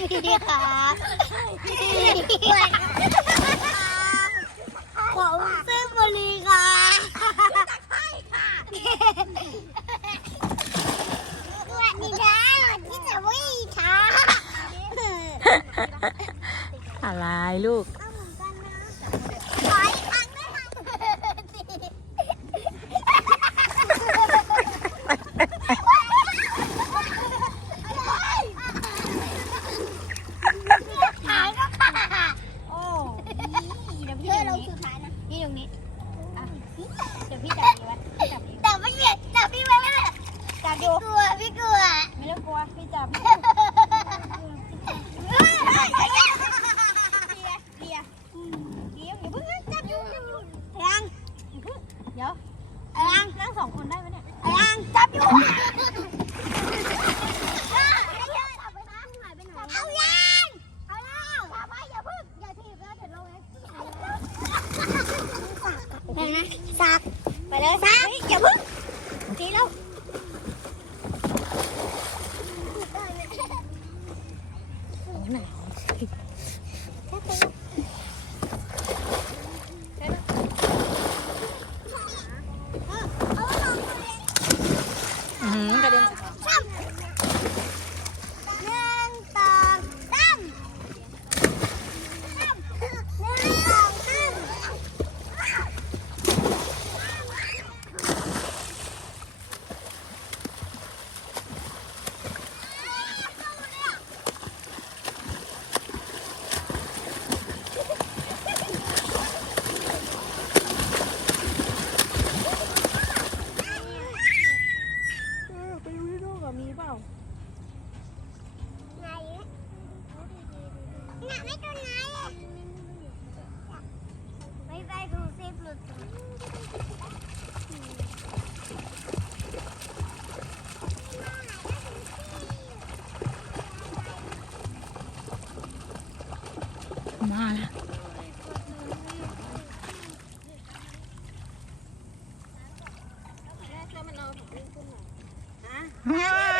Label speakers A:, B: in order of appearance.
A: ค่ะของเส้นบุรีค่ะวัสดีค่ะที่จะวิ่งช้า
B: อะไรลูก
A: เอาเหมือนกันนะขออีกครั้งได้ไหมหางก็ขาด
C: โอ้เดี๋ยวพี่
A: เพื่อ
C: ต
A: ล
C: รง
A: ง
C: นี้
A: สุดท้ายนะ
C: พี่ตรงนี้อะเดี๋ยวพี่จับดีไว้พี่จับดี
A: แต่ไม่เหยียดแต่พี่ไม่ไม่ไม่
C: จับอยู่
A: กลัวพี่กลัว
C: ไม่ต้องกลัวพี่จับ
A: เฮ้ยเฮ้ยเฮ้ย
C: เลียเลียเลียอย่าเพิ่งจับอยู่จับอยู่
A: ยัง
C: เดี๋ยว
A: ยัง
C: นั่งสองคนได้ไหมเนี่ย
A: ยังจับอยู่เอายังเอาแล้วทำไมอย่าพึ่งอย่าทีบนะเดี๋ยวลงเองเห็นไหมสักไปเลยสักอย่าพึ่งทีแล้ว
B: อือหือกระเด็น
A: สามหนึ่งสองสามสามหนึ่งสองสาม
C: ไปดูที่ลูกกับมีเปล่า
A: ไหนน่ะไม่ตัวไหนอะไม่ไปดูซิปลุด
B: มาแล้ว
C: ช่วยมันเอาถุงมือขึ้นหน่อยนะ